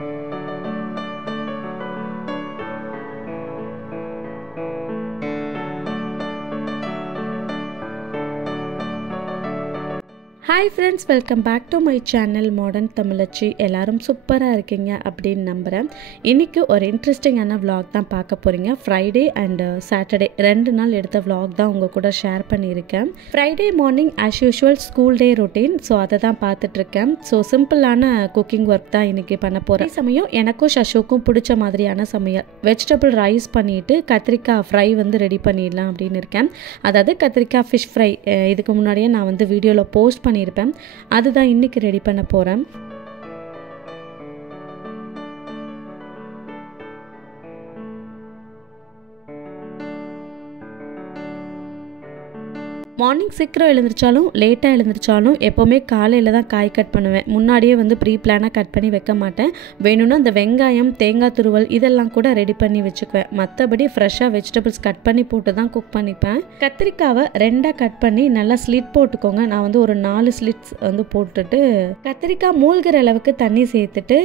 Hi friends, welcome back to my channel Modern Tamilachi. எல்லாரும் சூப்பரா இருக்கீங்க அப்படினு நம்புறேன். இன்னைக்கு ஒரு இன்ட்ரஸ்டிங்கான vlog தான் பார்க்க போறீங்க. Friday and Saturday ரெண்டு நாள் எடுத்த vlog தான் உங்க கூட ஷேர் பண்ணியிருக்கேன். Friday morning as usual school day routine. So அதை தான் பார்த்துட்டு இருக்கேன். So சிம்பிளான குக்கிங் ஒர்க் தான் இன்னைக்கு பண்ண போறேன். சமயம் எனக்கும் சஷுக்கும் பிடிச்ச மாதிரியான சமையல். வெஜிடபிள் ரைஸ் பண்ணிட்டு கத்திரிக்காய் ஃப்ரை வந்து ரெடி பண்ணிடலாம் அப்படின்னு இருக்கேன். அதாவது கத்திரிக்காய் ஃபிஷ் ஃப்ரை இதுக்கு முன்னாடியே நான் வந்து வீடியோல போஸ்ட் பண்ணியிருப்பேன். அதுதான் இன்னைக்கு ரெடி பண்ண போறேன். மார்னிங் சீக்கிரம் எழுந்திரிச்சாலும் லேட்டாக எழுந்திரிச்சாலும் எப்போவுமே காலையில் தான் காய் கட் பண்ணுவேன். முன்னாடியே வந்து ப்ரீ பிளானாக கட் பண்ணி வைக்க மாட்டேன். வேணும்னா அந்த வெங்காயம் தேங்காய் துருவல் இதெல்லாம் கூட ரெடி பண்ணி வச்சுக்குவேன். மற்றபடி ஃப்ரெஷ்ஷாக வெஜிடபிள்ஸ் கட் பண்ணி போட்டு தான் குக் பண்ணிப்பேன். கத்திரிக்காவை ரெண்டாக கட் பண்ணி நல்லா ஸ்லிட் போட்டுக்கோங்க. நான் வந்து ஒரு 4 ஸ்லிட்ஸ் வந்து போட்டுட்டு கத்திரிக்காய் மூழ்கிற அளவுக்கு தண்ணி சேர்த்துட்டு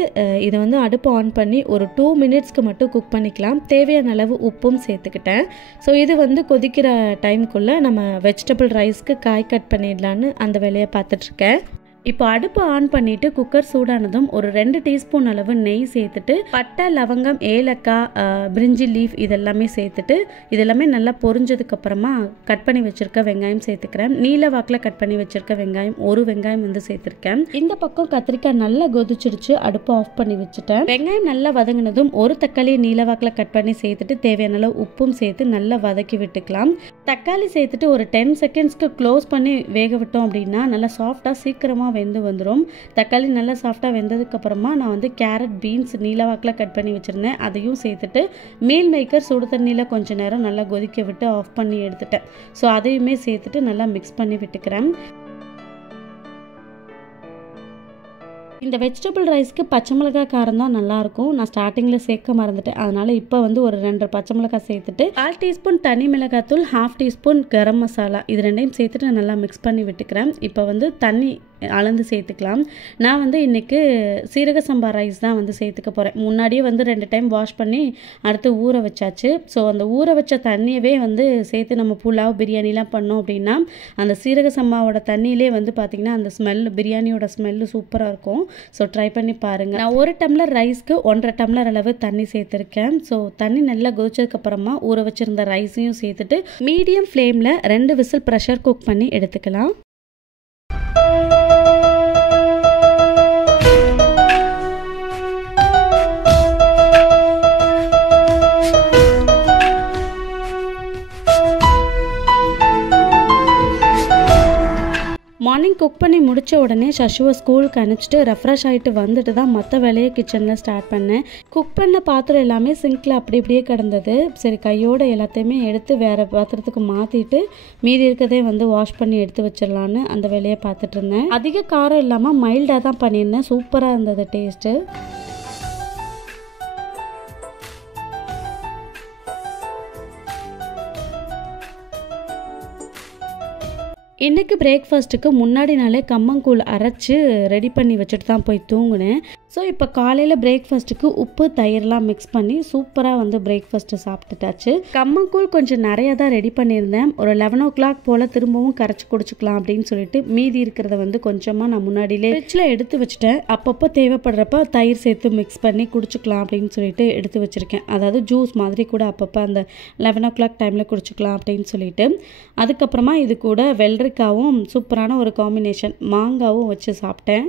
இதை வந்து அடுப்பு ஆன் பண்ணி ஒரு 2 மினிட்ஸ்க்கு மட்டும் குக் பண்ணிக்கலாம். தேவையான அளவு உப்பும் சேர்த்துக்கிட்டேன். ஸோ இது வந்து கொதிக்கிற டைமுக்குள்ளே நம்ம வெஜிடபிள் ரைஸ்க்கு காய் கட் பண்ணிடலான்னு அந்த வேலையை பார்த்துட்டு இருக்கேன். இப்போ அடுப்பு ஆன் பண்ணிட்டு குக்கர் சூடானதும் ஒரு 2 டீஸ்பூன் அளவு நெய் சேர்த்துட்டு பட்டை லவங்கம் ஏலக்காய் பிரிஞ்சி லீஃப் இதெல்லாமே சேர்த்துட்டு இதெல்லாமே நல்லா பொரிஞ்சதுக்கு அப்புறமா கட் பண்ணி வச்சிருக்க வெங்காயம் சேர்த்துக்கிறேன். நீல வாக்கில் கட் பண்ணி வச்சிருக்க வெங்காயம் ஒரு வெங்காயம் வந்து சேர்த்துருக்கேன். இந்த பக்கம் கத்திரிக்காய் நல்லா கொதிச்சிடுச்சு. அடுப்பு ஆஃப் பண்ணி வச்சுட்டேன். வெங்காயம் நல்லா வதங்கினதும் ஒரு தக்காளி நீல வாக்கில் கட் பண்ணி சேர்த்துட்டு தேவையான அளவு உப்பும் சேர்த்து நல்லா வதக்கி விட்டுக்கலாம். தக்காளி சேர்த்துட்டு ஒரு 10 செகண்ட்ஸ்க்கு க்ளோஸ் பண்ணி வேக விட்டோம் அப்படின்னா நல்லா சாஃப்டாக சீக்கிரமாக வெந்து வந்துடும். தக்காளி நல்லா சாஃப்டாக வெந்ததுக்கு அப்புறமா நான் வந்து கேரட் பீன்ஸ் நீலவாக்கில் கட் பண்ணி வச்சுருந்தேன். அதையும் சேர்த்துட்டு மீல் மேக்கர் சுடு தண்ணியில் கொஞ்சம் நேரம் நல்லா கொதிக்க விட்டு ஆஃப் பண்ணி எடுத்துட்டேன். ஸோ அதையுமே சேர்த்துட்டு நல்லா மிக்ஸ் பண்ணி விட்டுக்கிறேன். இந்த வெஜிடபிள் ரைஸ்க்கு பச்சை மிளகாய் காரம் தான் நல்லாயிருக்கும். நான் ஸ்டார்டிங்கில் சேர்க்க மறந்துட்டேன். அதனால் இப்போ வந்து ஒரு 2 பச்சை மிளகாய் சேர்த்துட்டு 1/2 டீஸ்பூன் தனி மிளகாத்தூள் 1/2 டீஸ்பூன் கரம் மசாலா இது ரெண்டையும் சேர்த்துட்டு நான் நல்லா மிக்ஸ் பண்ணி விட்டுக்கிறேன். இப்போ வந்து தண்ணி அளந்து சேர்த்துக்கலாம். நான் வந்து இன்றைக்கி சீரக சம்பா ரைஸ் தான் வந்து சேர்த்துக்க போகிறேன். முன்னாடியே வந்து 2 டைம் வாஷ் பண்ணி அடுத்து ஊற வச்சாச்சு. ஸோ அந்த ஊற வச்ச தண்ணியவே வந்து சேர்த்து நம்ம புலாவ் பிரியாணிலாம் பண்ணோம் அப்படின்னா அந்த சீரக சம்பாவோட தண்ணியிலே வந்து பார்த்திங்கன்னா அந்த ஸ்மெல் பிரியாணியோட ஸ்மெல்லு சூப்பராக இருக்கும். ஸோ ட்ரை பண்ணி பாருங்கள். நான் 1 டம்ளர் ரைஸ்க்கு 1.5 டம்ளர் அளவு தண்ணி சேர்த்துருக்கேன். ஸோ தண்ணி நல்லா கொதிச்சதுக்கப்புறமா ஊற வச்சுருந்த ரைஸையும் சேர்த்துட்டு மீடியம் ஃப்ளேமில் 2 விசில் ப்ரெஷர் குக் பண்ணி எடுத்துக்கலாம். மார்னிங் குக் பண்ணி முடித்த உடனே சஷுவை ஸ்கூலுக்கு அனுப்பிச்சிட்டு ரெஃப்ரெஷ் ஆகிட்டு வந்துட்டு தான் மற்ற வேலையை கிச்சனில் ஸ்டார்ட் பண்ணேன். குக் பண்ண பாத்திரம் எல்லாமே சிங்கில் அப்படி இப்படியே கிடந்தது. சரி கையோடு எல்லாத்தையுமே எடுத்து வேறு பாத்திரத்துக்கு மாற்றிட்டு மீதி இருக்கதே வந்து வாஷ் பண்ணி எடுத்து வச்சிடலான்னு அந்த வேலையை பார்த்துட்டு இருந்தேன். அதிக காரம் இல்லாமல் மைல்டாக தான் பண்ணியிருந்தேன். சூப்பராக இருந்தது டேஸ்ட்டு. இன்றைக்கி பிரேக்ஃபாஸ்ட்டுக்கு முன்னாடி நாளே கம்மங்கூழ் அரைச்சி ரெடி பண்ணி வச்சுட்டு தான் போய் தூங்கினேன். ஸோ இப்போ காலையில் பிரேக்ஃபாஸ்ட்டுக்கு உப்பு தயிர்லாம் மிக்ஸ் பண்ணி சூப்பராக வந்து பிரேக்ஃபாஸ்ட்டு சாப்பிட்டுட்டாச்சு. கம்மங்கூழ் கொஞ்சம் நிறையா தான் ரெடி பண்ணியிருந்தேன். ஒரு 11 o'clock போல் திரும்பவும் கரைச்சி குடிச்சிக்கலாம் அப்படின்னு சொல்லிட்டு மீதி இருக்கிறத வந்து கொஞ்சமாக நான் முன்னாடியிலே ஃப்ரிட்ஜில் எடுத்து வச்சுட்டேன். அப்பப்போ தேவைப்படுறப்ப தயிர் சேர்த்து மிக்ஸ் பண்ணி குடிச்சிக்கலாம் அப்படின்னு சொல்லிட்டு எடுத்து வச்சுருக்கேன். அதாவது ஜூஸ் மாதிரி கூட அப்பப்போ அந்த 11 o'clock டைமில் குடிச்சிக்கலாம் அப்படின்னு சொல்லிட்டு. அதுக்கப்புறமா இது கூட வெள்ளரிக்காவும் சூப்பரான ஒரு காம்பினேஷன் மாங்காவும் வச்சு சாப்பிட்டேன்.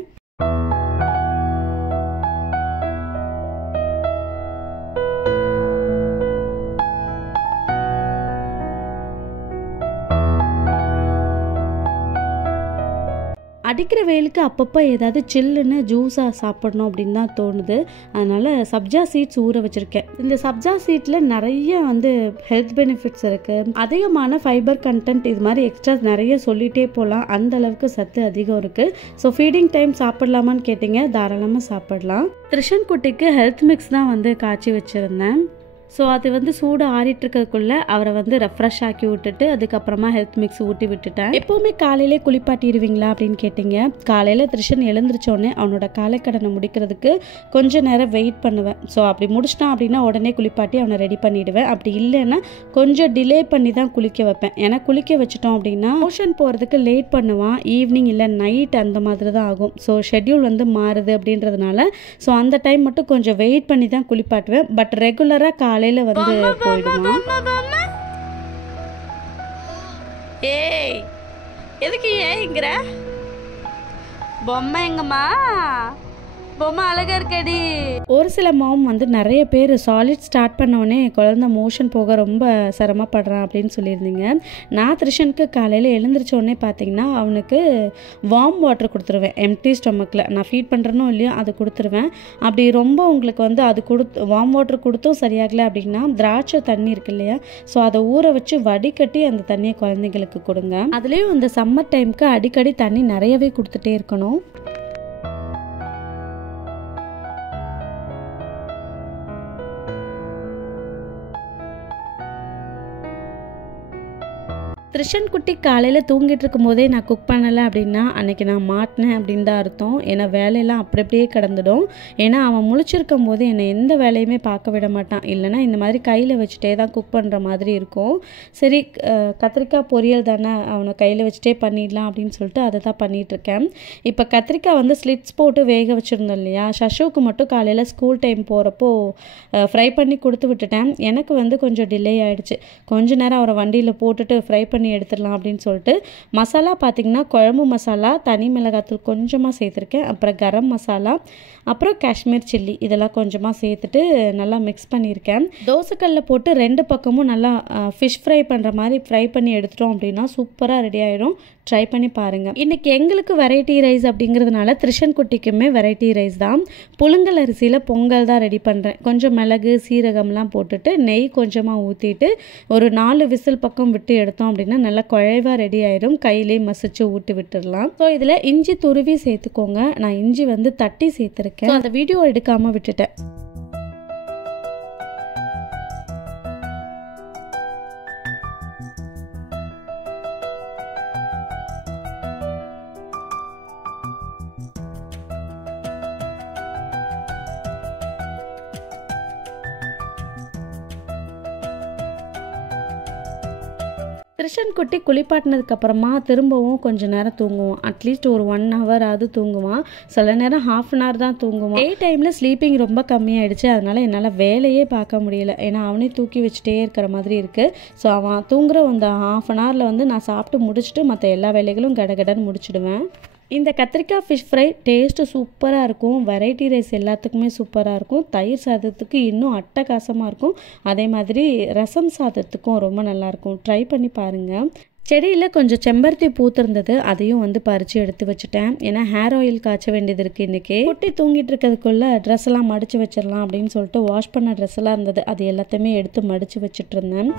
அடிக்கிற வெயிலுக்கு அப்பப்போ ஏதாவது சில்லுன்னு ஜூஸாக சாப்பிடணும் அப்படின்னு தான் தோணுது. அதனால் சப்ஜா சீட்ஸ் ஊற வச்சுருக்கேன். இந்த சப்ஜா சீட்டில் நிறைய வந்து ஹெல்த் பெனிஃபிட்ஸ் இருக்குது. அதிகமான ஃபைபர் கண்டென்ட் இது மாதிரி எக்ஸ்ட்ரா நிறைய சொல்லிகிட்டே போகலாம். அந்த அளவுக்கு சத்து அதிகம் இருக்குது. ஸோ ஃபீடிங் டைம் சாப்பிடலாமான்னு கேட்டிங்க, தாராளமாக சாப்பிடலாம். கிருஷ்ணன் குட்டிக்கு ஹெல்த் மிக்ஸ் தான் வந்து காய்ச்சி வச்சுருந்தேன். ஸோ அது வந்து சூடு ஆறிட்டுருக்கிறதுக்குள்ளே அவரை வந்து ரெஃப்ரெஷ் ஆக்கி விட்டுட்டு அதுக்கப்புறமா ஹெல்த் மிக்ஸ் ஊட்டி விட்டுட்டேன். எப்போவுமே காலையிலே குளிப்பாட்டிடுவீங்களா அப்படின்னு கேட்டிங்க. காலையில் திருஷன் எழுந்திரிச்சோடனே அவனோட காலைக்கடனை முடிக்கிறதுக்கு கொஞ்சம் நேரம் வெயிட் பண்ணுவேன். ஸோ அப்படி முடிச்சிட்டான் அப்படின்னா உடனே குளிப்பாட்டி அவனை ரெடி பண்ணிவிடுவேன். அப்படி இல்லைன்னா கொஞ்சம் டிலே பண்ணி தான் குளிக்க வைப்பேன். ஏன்னா குளிக்க வச்சிட்டோம் அப்படின்னா மோஷன் போகிறதுக்கு லேட் பண்ணுவான். ஈவினிங் இல்லை நைட் அந்த மாதிரி தான் ஆகும். ஸோ ஷெட்யூல் வந்து மாறுது அப்படின்றதுனால ஸோ அந்த டைம் மட்டும் கொஞ்சம் வெயிட் பண்ணி தான் குளிப்பாட்டுவேன். பட் ரெகுலராக காலையில் வந்து போயிடுவான். ஏய் எதுக்கு ஏங்கிற? பொம்மை எங்கம்மா? பொம்மை அழகா இருக்கடி. ஒரு சில மாம் வந்து நிறைய பேர் சாலிட் ஸ்டார்ட் பண்ணோடனே குழந்தை மோஷன் போக ரொம்ப சிரமப்படுறான் அப்படின்னு சொல்லியிருந்தீங்க. நான் திருஷனுக்கு காலையில் எழுந்திரிச்சோடனே பார்த்தீங்கன்னா அவனுக்கு வார்ம் வாட்டர் கொடுத்துருவேன். எம்டி ஸ்டொமக்கில் நான் ஃபீட் பண்ணுறனோ இல்லையோ அது கொடுத்துருவேன். அப்படி ரொம்ப உங்களுக்கு வந்து அது வார்ம் வாட்டர் கொடுத்தும் சரியாகலை அப்படின்னா திராட்சை தண்ணி இருக்கு இல்லையா, ஸோ அதை ஊற வச்சு வடிகட்டி அந்த தண்ணியை குழந்தைங்களுக்கு கொடுங்க. அதுலேயும் இந்த சம்மர் டைமுக்கு அடிக்கடி தண்ணி நிறையவே கொடுத்துட்டே இருக்கணும். திருஷன் குட்டி காலையில் தூங்கிட்டு இருக்கும் போதே நான் குக் பண்ணலை அப்படின்னா அன்றைக்கி நான் மாட்டினேன் அப்படின்னு தான் அர்த்தம். ஏன்னா வேலையெல்லாம் அப்படி அப்படியே கிடந்துடும். ஏன்னா அவன் முழிச்சிருக்கும் போது என்னை எந்த வேலையுமே பார்க்க விட மாட்டான். இல்லைனா இந்த மாதிரி கையில் வச்சுட்டே தான் குக் பண்ணுற மாதிரி இருக்கும். சரி கத்திரிக்காய் பொரியல் தானே அவனை கையில் வச்சுட்டே பண்ணிடலாம் அப்படின்னு சொல்லிட்டு அதை தான் பண்ணிகிட்ருக்கேன். இப்போ கத்திரிக்காய் வந்து ஸ்லிட்ஸ் போட்டு வேக வச்சுருந்தோம் இல்லையா, சஷுவுக்கு மட்டும் காலையில் ஸ்கூல் டைம் போகிறப்போ ஃப்ரை பண்ணி கொடுத்து விட்டுட்டேன். எனக்கு வந்து கொஞ்சம் டிலே ஆகிடுச்சு. கொஞ்ச நேரம் அவரை வண்டியில் போட்டுட்டு ஃப்ரை பண்ணி எடுத்துடலாம் அப்படின்னு சொல்லிட்டு மசாலா பார்த்திங்கன்னா குழம்பு மசாலா, தனி மிளகாத்தூள் கொஞ்சமாக சேர்த்துருக்கேன், அப்புறம் கரம் மசாலா, அப்புறம் காஷ்மீர் சில்லி இதெல்லாம் கொஞ்சமாக சேர்த்துட்டு நல்லா மிக்ஸ் பண்ணியிருக்கேன். தோசைக்கல்லில் போட்டு ரெண்டு பக்கமும் நல்லா ஃபிஷ் ஃப்ரை பண்ணுற மாதிரி ஃப்ரை பண்ணி எடுத்துட்டோம் அப்படின்னா சூப்பராக ரெடி ஆகிடும். ட்ரை பண்ணி பாருங்கள். இன்றைக்கி எங்களுக்கு வெரைட்டி ரைஸ் அப்படிங்கிறதுனால திருஷன் குட்டிக்குமே வெரைட்டி ரைஸ் தான். புழுங்கல் அரிசியில் பொங்கல் தான் ரெடி பண்ணுறேன். கொஞ்சம் மிளகு சீரகம்லாம் போட்டுட்டு நெய் கொஞ்சமாக ஊற்றிட்டு ஒரு 4 விசில் பக்கம் விட்டு எடுத்தோம் அப்படின்னா நல்லா குழைவாக ரெடி ஆயிடும். கையிலே மசிச்சு ஊட்டி விட்டுடலாம். ஸோ இதில் இஞ்சி துருவி சேர்த்துக்கோங்க. நான் இஞ்சி வந்து தட்டி சேர்த்துருக்கேன். அந்த வீடியோ எடுக்காமல் விட்டுட்டேன். திருஷன் குட்டி குளிப்பாட்டினதுக்கப்புறமா திரும்பவும் கொஞ்சம் நேரம் தூங்குவான். அட்லீஸ்ட் ஒரு 1 ஹவராவது தூங்குவான். சில நேரம் 1/2 hour தான் தூங்குவான். டே டைமில் ஸ்லீப்பிங் ரொம்ப கம்மியாயிடுச்சு. அதனால் என்னால் வேலையே பார்க்க முடியல. ஏன்னா அவனே தூக்கி வச்சுட்டே இருக்கிற மாதிரி இருக்குது. ஸோ அவன் தூங்குற அந்த 1/2 hourல வந்து நான் சாப்பிட்டு முடிச்சுட்டு மற்ற எல்லா வேலைகளும் கடகடன்னு முடிச்சிடுவேன். இந்த கத்திரிக்காய் ஃபிஷ் ஃப்ரை டேஸ்ட்டு சூப்பராக இருக்கும். வெரைட்டி ரைஸ் எல்லாத்துக்குமே சூப்பராக இருக்கும். தயிர் சாதத்துக்கு இன்னும் அட்டகாசமாக இருக்கும். அதே மாதிரி ரசம் சாதத்துக்கும் ரொம்ப நல்லாயிருக்கும். ட்ரை பண்ணி பாருங்கள். செடியில் கொஞ்சம் செம்பருத்தி பூத்திருந்தது, அதையும் வந்து பறித்து எடுத்து வச்சுட்டேன். ஏன்னா ஹேர் ஆயில் காய்ச்ச வேண்டியது இருக்குது இன்றைக்கி. குட்டி தூங்கிட்டு இருக்கிறதுக்குள்ளே ட்ரெஸ் எல்லாம் மடித்து வச்சிடலாம் அப்படின்னு சொல்லிட்டு வாஷ் பண்ண ட்ரெஸ் எல்லாம் இருந்தது, அது எல்லாத்தையுமே எடுத்து மடித்து வச்சுட்டு இருந்தேன்.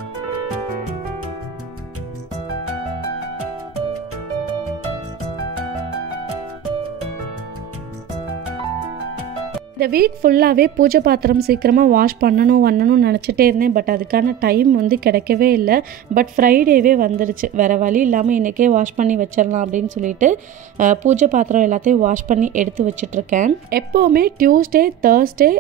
இந்த வீக் ஃபுல்லாகவே பூஜை பாத்திரம் சீக்கிரமாக வாஷ் பண்ணணும்னு நினச்சிட்டே இருந்தேன். பட் அதுக்கான டைம் வந்து கிடைக்கவே இல்லை. பட் ஃப்ரைடேவே வந்துருச்சு. வேறு வழி இல்லாமல் இன்றைக்கே வாஷ் பண்ணி வச்சிடலாம் அப்படின்னு சொல்லிட்டு பூஜை பாத்திரம் எல்லாத்தையும் வாஷ் பண்ணி எடுத்து வச்சிட்ருக்கேன். எப்போவுமே டியூஸ்டே, தேர்ஸ்டே,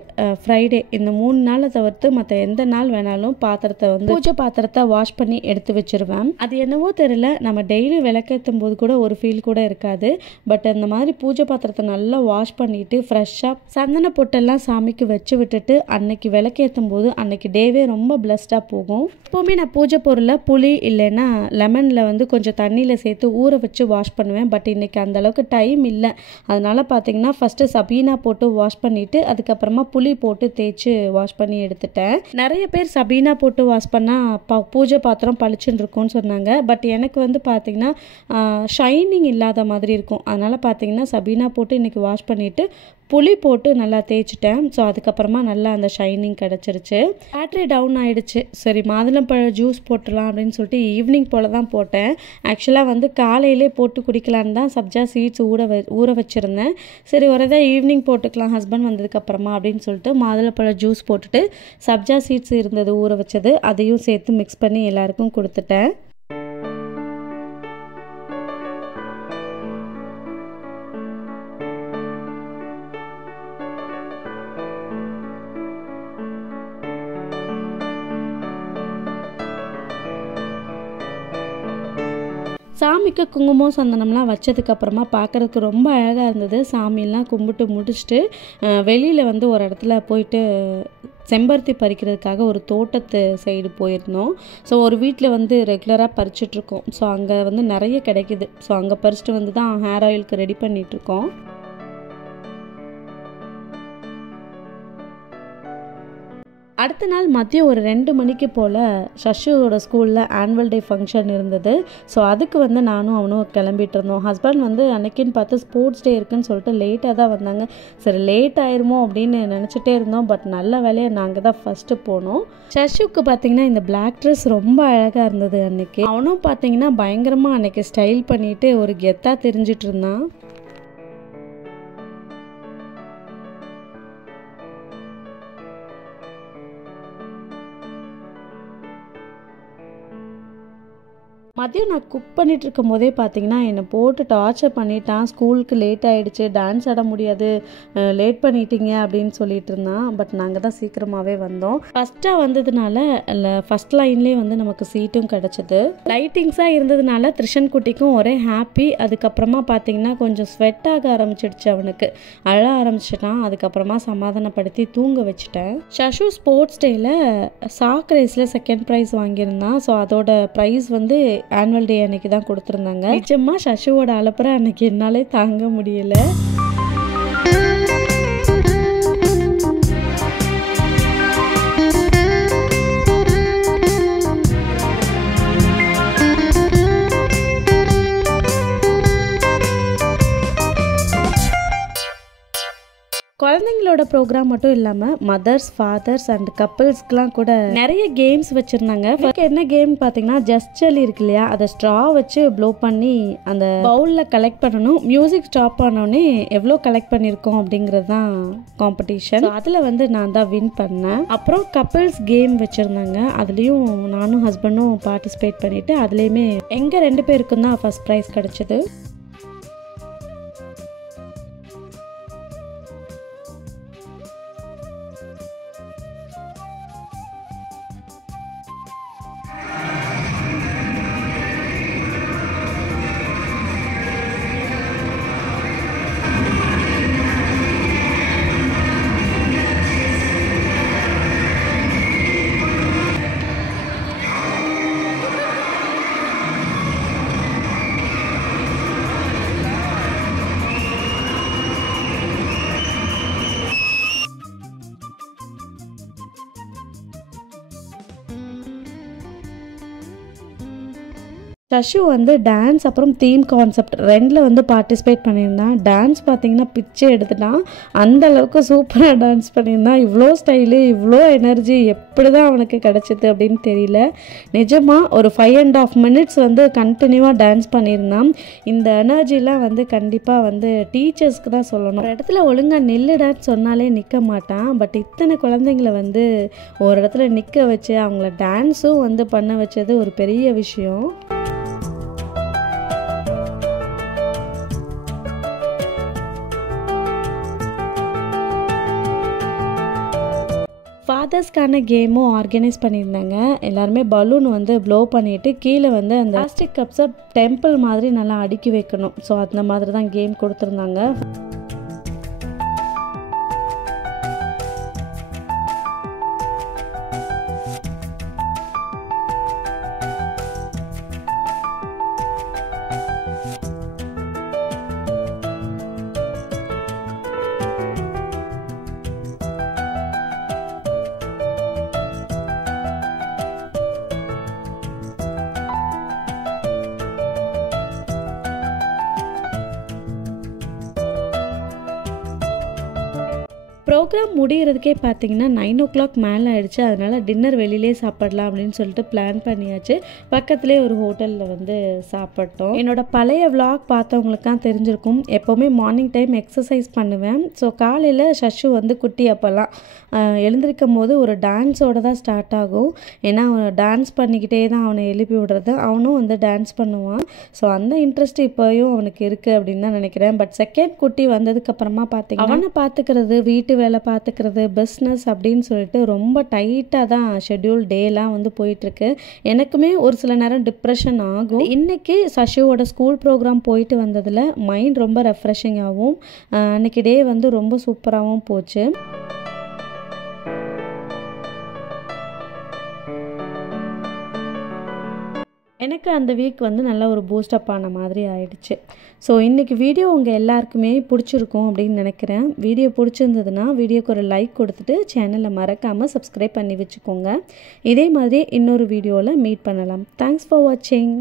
ஃப்ரைடே இந்த 3 நாளை தவிர்த்து மற்ற எந்த நாள் வேணாலும் பாத்திரத்தை வந்து பூஜை பாத்திரத்தை வாஷ் பண்ணி எடுத்து வச்சிருவேன். அது என்னவோ தெரியல, நம்ம டெய்லி விளக்கேற்றும் போது கூட ஒரு ஃபீல் கூட இருக்காது. பட் இந்த மாதிரி பூஜை பாத்திரத்தை நல்லா வாஷ் பண்ணிவிட்டு ஃப்ரெஷ்ஷாக சந்தன பொட்டெல்லாம் சாமிக்கு வச்சு விட்டுட்டு அன்னைக்கு விளக்கேற்றும் போது அன்னைக்கு டேவே ரொம்ப பிளஸ்டாக போகும். எப்போவுமே நான் பூஜை பொருளை புளி இல்லைன்னா லெமனில் வந்து கொஞ்சம் தண்ணியில் சேர்த்து ஊற வச்சு வாஷ் பண்ணுவேன். பட் இன்றைக்கி அந்தளவுக்கு டைம் இல்லை. அதனால் பார்த்தீங்கன்னா ஃபஸ்ட்டு சபீனா போட்டு வாஷ் பண்ணிவிட்டு அதுக்கப்புறமா புளி போட்டு தேய்ச்சி வாஷ் பண்ணி எடுத்துட்டேன். நிறைய பேர் சபீனா போட்டு வாஷ் பண்ணால் பூஜை பாத்திரம் பளிச்சுன்னு இருக்கும்னு சொன்னாங்க. பட் எனக்கு வந்து பார்த்திங்கன்னா ஷைனிங் இல்லாத மாதிரி இருக்கும். அதனால் பார்த்திங்கன்னா சபீனா போட்டு இன்றைக்கி வாஷ் பண்ணிவிட்டு புளி போட்டு நல்லா தேய்ச்சிட்டேன். ஸோ அதுக்கப்புறமா நல்லா அந்த ஷைனிங் கிடச்சிருச்சு. பேட்ரி டவுன் ஆகிடுச்சு. சரி மாதுளம்பழ ஜூஸ் போட்டுடலாம் அப்படின்னு சொல்லிட்டு ஈவினிங் போல் தான் போட்டேன். ஆக்சுவலாக வந்து காலையிலே போட்டு குடிக்கலான்னு தான் சப்ஜா சீட்ஸ் ஊற வச்சுருந்தேன். சரி ஒரு இதாக ஈவினிங் போட்டுக்கலாம் ஹஸ்பண்ட் வந்ததுக்கப்புறமா அப்படின்னு சொல்லிட்டு மாதுளப்பழ ஜூஸ் போட்டுட்டு சப்ஜா சீட்ஸ் இருந்தது ஊற வச்சது அதையும் சேர்த்து மிக்ஸ் பண்ணி எல்லாருக்கும் கொடுத்துட்டேன். சாமிக்கு குங்குமம் சந்தனம்லாம் வச்சதுக்கப்புறமா பார்க்குறதுக்கு ரொம்ப அழகாக இருந்தது. சாமியெல்லாம் கும்பிட்டு முடிச்சுட்டு வெளியில் வந்து ஒரு இடத்துல போயிட்டு செம்பருத்தி பறிக்கிறதுக்காக ஒரு தோட்டத்து சைடு போயிருந்தோம். ஸோ ஒரு வீட்டில் வந்து ரெகுலராக பறிச்சிட்ருக்கோம். ஸோ அங்கே வந்து நிறைய கிடைக்கிது. ஸோ அங்கே பறிச்சிட்டு வந்து தான் ஹேர் ஆயிலுக்கு ரெடி பண்ணிகிட்ருக்கோம். அடுத்த நாள் மதியம் ஒரு 2 மணிக்கு போல் சஷுவோட ஸ்கூலில் ஆனுவல் டே ஃபங்க்ஷன் இருந்தது. ஸோ அதுக்கு வந்து நானும் அவனும் கிளம்பிட்டு இருந்தோம். ஹஸ்பண்ட் வந்து அன்னைக்குன்னு பார்த்து ஸ்போர்ட்ஸ் டே இருக்குன்னு சொல்லிட்டு லேட்டாக தான் வந்தாங்க. சரி லேட் ஆயிருமோ அப்படின்னு நினச்சிட்டே இருந்தோம். பட் நல்ல வேலையை நாங்கள் தான் ஃபஸ்ட்டு போனோம். சஷுக்கு பார்த்தீங்கன்னா இந்த பிளாக் ட்ரெஸ் ரொம்ப அழகாக இருந்தது அன்னைக்கு. அவனும் பார்த்தீங்கன்னா பயங்கரமாக அன்னைக்கு ஸ்டைல் பண்ணிட்டு ஒரு கெத்தாக தெரிஞ்சிட்டு இருந்தான். மதியம் நான் குக் பண்ணிகிட்டு இருக்கும் போதே பார்த்தீங்கன்னா என்னை போட்டு டார்ச்சர் பண்ணிட்டான். ஸ்கூலுக்கு லேட் ஆகிடுச்சு, டான்ஸ் ஆட முடியாது, லேட் பண்ணிட்டீங்க அப்படின்னு சொல்லிட்டு இருந்தான். பட் நாங்கள் தான் சீக்கிரமாகவே வந்தோம். ஃபஸ்ட்டாக வந்ததுனால ஃபஸ்ட் லைன்லேயே வந்து நமக்கு சீட்டும் கிடச்சிது. லைட்டிங்ஸாக இருந்ததுனால த்ரிஷன் குட்டிக்கும் ஒரே ஹாப்பி. அதுக்கப்புறமா பார்த்தீங்கன்னா கொஞ்சம் ஸ்வெட் ஆக ஆரம்பிச்சிடுச்சு, அவனுக்கு அழ ஆரம்பிச்சிட்டான். அதுக்கப்புறமா சமாதானப்படுத்தி தூங்க வச்சுட்டேன். சஷு ஸ்போர்ட்ஸ் டேயில் சாக் ரேஸில் செகண்ட் ப்ரைஸ் வாங்கியிருந்தான். ஸோ அதோட ப்ரைஸ் வந்து ஆனுவல் டே அன்னைக்கு தான் கொடுத்துருந்தாங்க. நிஜமா சஷுவோட அலப்பறை அன்னைக்கு என்னாலே தாங்க முடியல. குழந்தைங்களோட ப்ரோக்ராம் மட்டும் இல்லாமல் மதர்ஸ், ஃபாதர்ஸ் அண்ட் கப்பிள்ஸ்க்குலாம் கூட நிறைய கேம்ஸ் வச்சுருந்தாங்க. என்ன கேம் பார்த்தீங்கன்னா ஜஸ்ட் இருக்கு இல்லையா, அதை ஸ்ட்ரா வச்சு ப்ளோ பண்ணி அந்த பவுலில் கலெக்ட் பண்ணணும். மியூசிக் ஸ்டாப் ஆனோடனே எவ்வளோ கலெக்ட் பண்ணியிருக்கோம் அப்படிங்கிறது தான் காம்படிஷன். அதில் வந்து நான் தான் வின் பண்ணேன். அப்புறம் கப்பிள்ஸ் கேம் வச்சுருந்தாங்க. அதுலேயும் நானும் ஹஸ்பண்டும் பார்ட்டிசிபேட் பண்ணிவிட்டு அதுலேயுமே எங்கள் 2 பேருக்கும் தான் ஃபஸ்ட் ப்ரைஸ் கிடச்சிது. சஷு வந்து டான்ஸ் அப்புறம் தீம் கான்செப்ட் 2ல் வந்து பார்ட்டிசிபேட் பண்ணியிருந்தான். டான்ஸ் பார்த்தீங்கன்னா பிச்சை எடுத்துட்டான். அந்த அளவுக்கு சூப்பராக டான்ஸ் பண்ணியிருந்தான். இவ்வளோ ஸ்டைலு, இவ்வளோ எனர்ஜி எப்படி தான் அவனுக்கு கிடச்சிது அப்படின்னு தெரியல. நிஜமாக ஒரு 5.5 minutes வந்து கண்டினியூவாக டான்ஸ் பண்ணியிருந்தான். இந்த எனர்ஜிலாம் வந்து கண்டிப்பாக வந்து டீச்சர்ஸ்க்கு தான் சொல்லணும். ஒரு இடத்துல ஒழுங்காக நில்லுடான்னு சொன்னாலே நிற்க மாட்டான். பட் இத்தனை குழந்தைங்களை வந்து ஒரு இடத்துல நிற்க வச்சு அவங்கள டான்ஸும் வந்து பண்ண வச்சது ஒரு பெரிய விஷயம். ஃபாதர்ஸ்க்கான கேமும் ஆர்கனைஸ் பண்ணியிருந்தாங்க. எல்லாருமே பலூன் வந்து ப்ளோ பண்ணிவிட்டு கீழே வந்து அந்த பிளாஸ்டிக் கப்ஸை டெம்பிள் மாதிரி நல்லா அடுக்கி வைக்கணும். ஸோ அந்த மாதிரி தான் கேம் கொடுத்துருந்தாங்க. ப்ரோக்ராம் முடிகிறதுக்கே பார்த்தீங்கன்னா 9 o'clock மேலே ஆயிடுச்சு. அதனால் டின்னர் வெளியிலே சாப்பிடலாம் அப்படின்னு சொல்லிட்டு பிளான் பண்ணியாச்சு. பக்கத்துலேயே ஒரு ஹோட்டலில் வந்து சாப்பிட்டோம். என்னோட பழைய vlog பார்த்தவங்களுக்குலாம் தெரிஞ்சிருக்கும். எப்போவுமே மார்னிங் டைம் எக்ஸசைஸ் பண்ணுவேன். ஸோ காலையில் சஷு வந்து குட்டி அப்போல்லாம் எழுந்திருக்கும் போது ஒரு டான்ஸோடு தான் ஸ்டார்ட் ஆகும். ஏன்னா அவன் டான்ஸ் பண்ணிக்கிட்டே தான் அவனை எழுப்பி விடுறது. அவனும் வந்து டான்ஸ் பண்ணுவான். ஸோ அந்த இன்ட்ரெஸ்ட் இப்போயும் அவனுக்கு இருக்குது அப்படின்னு தான் நினைக்கிறேன். பட் செகண்ட் குட்டி வந்ததுக்கப்புறமா பார்த்தீங்கன்னா அவனை பார்த்துக்கிறது, வீட்டு வேலை பார்த்துக்கிறது, பிஸ்னஸ் அப்படின்னு சொல்லிட்டு ரொம்ப டைட்டாக தான் ஷெட்யூல் டேலாம் வந்து போயிட்டுருக்கு. எனக்குமே ஒரு சில நேரம் டிப்ரெஷன் ஆகும். இன்றைக்கி சஷுவோட ஸ்கூல் ப்ரோக்ராம் போயிட்டு வந்ததில் மைண்ட் ரொம்ப ரெஃப்ரெஷிங்காகவும் அன்றைக்கி டே வந்து ரொம்ப சூப்பராகவும் போச்சு. எனக்கு அந்த வீக் வந்து நல்ல ஒரு பூஸ்டப் ஆன மாதிரி ஆயிடுச்சு. ஸோ இன்றைக்கி வீடியோ உங்கள் எல்லாருக்குமே பிடிச்சிருக்கும் அப்படின்னு நினைக்கிறேன். வீடியோ பிடிச்சிருந்ததுன்னா வீடியோக்கு ஒரு லைக் கொடுத்துட்டு சேனலை மறக்காமல் சப்ஸ்கிரைப் பண்ணி வச்சுக்கோங்க. இதே மாதிரி இன்னொரு வீடியோவில் மீட் பண்ணலாம். தேங்க்ஸ் ஃபார் வாட்சிங்.